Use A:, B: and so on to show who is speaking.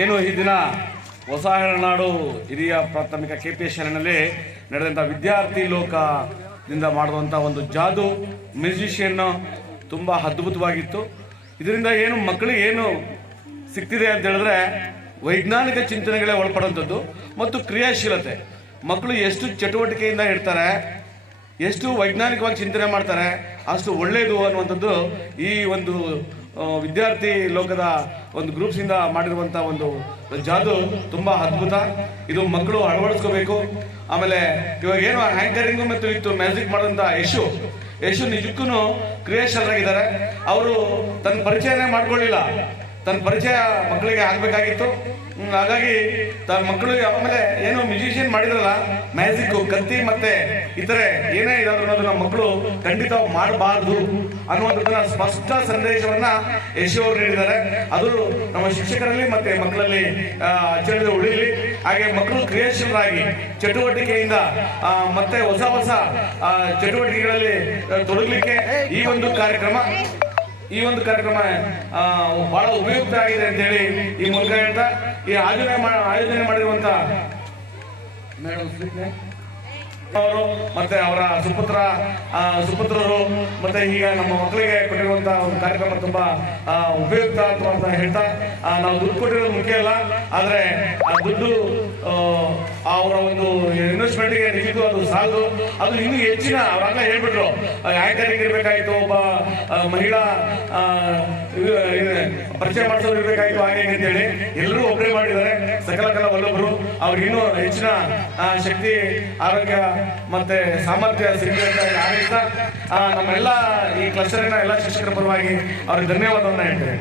A: ಏನು ಈ ದಿನ ಹೊಸ ನಾಡು ಹಿರಿಯ ಪ್ರಾಥಮಿಕ ಕೆ ಪಿ ಎಸ್ ಶಾಲೆಯಲ್ಲಿ ನಡೆದಂಥ ವಿದ್ಯಾರ್ಥಿ ಲೋಕದಿಂದ ಮಾಡುವಂಥ ಒಂದು ಜಾದು ಮ್ಯೂಸಿಷಿಯನ್ ತುಂಬ ಅದ್ಭುತವಾಗಿತ್ತು. ಇದರಿಂದ ಏನು ಮಕ್ಕಳಿಗೆ ಏನು ಸಿಗ್ತಿದೆ ಅಂತ ಹೇಳಿದ್ರೆ ವೈಜ್ಞಾನಿಕ ಚಿಂತನೆಗಳೇ ಒಳಪಡುವಂಥದ್ದು ಮತ್ತು ಕ್ರಿಯಾಶೀಲತೆ. ಮಕ್ಕಳು ಎಷ್ಟು ಚಟುವಟಿಕೆಯಿಂದ ಇರ್ತಾರೆ, ಎಷ್ಟು ವೈಜ್ಞಾನಿಕವಾಗಿ ಚಿಂತನೆ ಮಾಡ್ತಾರೆ, ಅಷ್ಟು ಒಳ್ಳೆಯದು ಅನ್ನುವಂಥದ್ದು ಈ ಒಂದು ವಿದ್ಯಾರ್ಥಿ ಲೋಕದ ಒಂದು ಗ್ರೂಪ್ಸಿಂದ ಮಾಡಿರುವಂಥ ಒಂದು ಜಾದು ತುಂಬ ಅದ್ಭುತ. ಇದು ಮಕ್ಕಳು ಅಳವಡಿಸ್ಕೋಬೇಕು. ಆಮೇಲೆ ಇವಾಗ ಏನು ಹ್ಯಾಂಕರಿಂಗು ಮತ್ತು ಇತ್ತು ಮ್ಯಾಜಿಕ್ ಮಾಡುವಂಥ ಯಶು. ಯಶು ನಿಜಕ್ಕೂ ಆಗಿದ್ದಾರೆ ಅವರು ತನ್ನ ಪರಿಚಯನೇ ಮಾಡ್ಕೊಳ್ಳಿಲ್ಲ. ತನ್ನ ಪರಿಚಯ ಮಕ್ಕಳಿಗೆ ಆಗಬೇಕಾಗಿತ್ತು. ಹಾಗಾಗಿ ತನ್ನ ಮಕ್ಕಳು ಆಮೇಲೆ ಏನು ಮ್ಯೂಸಿಷಿಯನ್ ಮಾಡಿದ್ರಲ್ಲ ಮ್ಯಾಜಿಕ್ ಕತ್ತಿ ಮತ್ತೆ ಇತರೆ ಏನೇ ಇದಾದ್ರು ಅನ್ನೋದನ್ನ ಮಕ್ಕಳು ಖಂಡಿತ ಮಾಡಬಾರ್ದು ಅನ್ನುವಂಥದ್ದನ್ನ ಸ್ಪಷ್ಟ ಸಂದೇಶವನ್ನ ಯಶು ಅವರು ನೀಡಿದ್ದಾರೆ. ಅದು ನಮ್ಮ ಶಿಕ್ಷಕರಲ್ಲಿ ಮತ್ತೆ ಮಕ್ಕಳಲ್ಲಿ ಆಚರಣೆ ಉಳಿಲಿ. ಹಾಗೆ ಮಕ್ಕಳು ಕ್ರಿಯಾಶೀಲರಾಗಿ ಚಟುವಟಿಕೆಯಿಂದ ಆ, ಮತ್ತೆ ಹೊಸ ಹೊಸ ಚಟುವಟಿಕೆಗಳಲ್ಲಿ ತೊಡಗಲಿಕ್ಕೆ ಈ ಒಂದು ಕಾರ್ಯಕ್ರಮ ಈ ಒಂದು ಕಾರ್ಯಕ್ರಮ ಬಹಳ ಉಪಯುಕ್ತ ಆಗಿದೆ ಅಂತ ಹೇಳಿ ಈ ಮೂಲಕ ಹೇಳ್ತಾ, ಈ ಆಯೋಜನೆ ಆಯೋಜನೆ ಮಾಡಿರುವಂತ ಅವರು ಮತ್ತೆ ಅವರ ಸುಪುತ್ರ ಸುಪುತ್ರರು, ಮತ್ತೆ ಈಗ ನಮ್ಮ ಮಕ್ಕಳಿಗೆ ಕೊಟ್ಟಿರುವಂತ ಒಂದು ಕಾರ್ಯಕ್ರಮ ತುಂಬಾ ಉಪಯುಕ್ತ ಅಂತ ಹೇಳ್ತಾ ನಾವು ದುಡ್ಡು ಕೊಟ್ಟಿರೋದು ಮುಖ್ಯ ಅಲ್ಲ, ಆದ್ರೆ ಆ ದುಡ್ಡು ಅವರ ಒಂದು ಇನ್ವೆಸ್ಟ್ಮೆಂಟ್ಗೆ ನಿಂತು ಅದು ಸಾಲದು. ಅದು ಇನ್ನೂ ಹೆಚ್ಚಿನ ಅವಾಗ ಹೇಳ್ಬಿಟ್ರು. ಆ್ಯಂಕರಿಂಗ್ ಇರಬೇಕಾಯಿತು ಒಬ್ಬ ಮಹಿಳಾ ಪರಿಚಯ ಮಾಡಿಸೋರು ಇರಬೇಕಾಯಿತು ಹಾಗೆ ಅಂತೇಳಿ. ಎಲ್ಲರೂ ಒಬ್ಬರೇ ಮಾಡಿದ್ದಾರೆ. ಸಕಲ ಕಲ ಒಲ್ಲೊಬ್ರು ಅವ್ರಿಗೆ ಇನ್ನೂ ಹೆಚ್ಚಿನ ಶಕ್ತಿ ಆರೋಗ್ಯ ಮತ್ತೆ ಸಾಮರ್ಥ್ಯ ಸಿಗಲಿ ಅಂತ ಹಾರೈಸ್ತಾ ಆ, ನಮ್ಮೆಲ್ಲ ಈ ಕ್ಲಸ್ಟರಿನ ಎಲ್ಲ ಶಿಕ್ಷಕರ ಪರವಾಗಿ ಅವ್ರಿಗೆ ಧನ್ಯವಾದವನ್ನ ಹೇಳ್ತೇನೆ.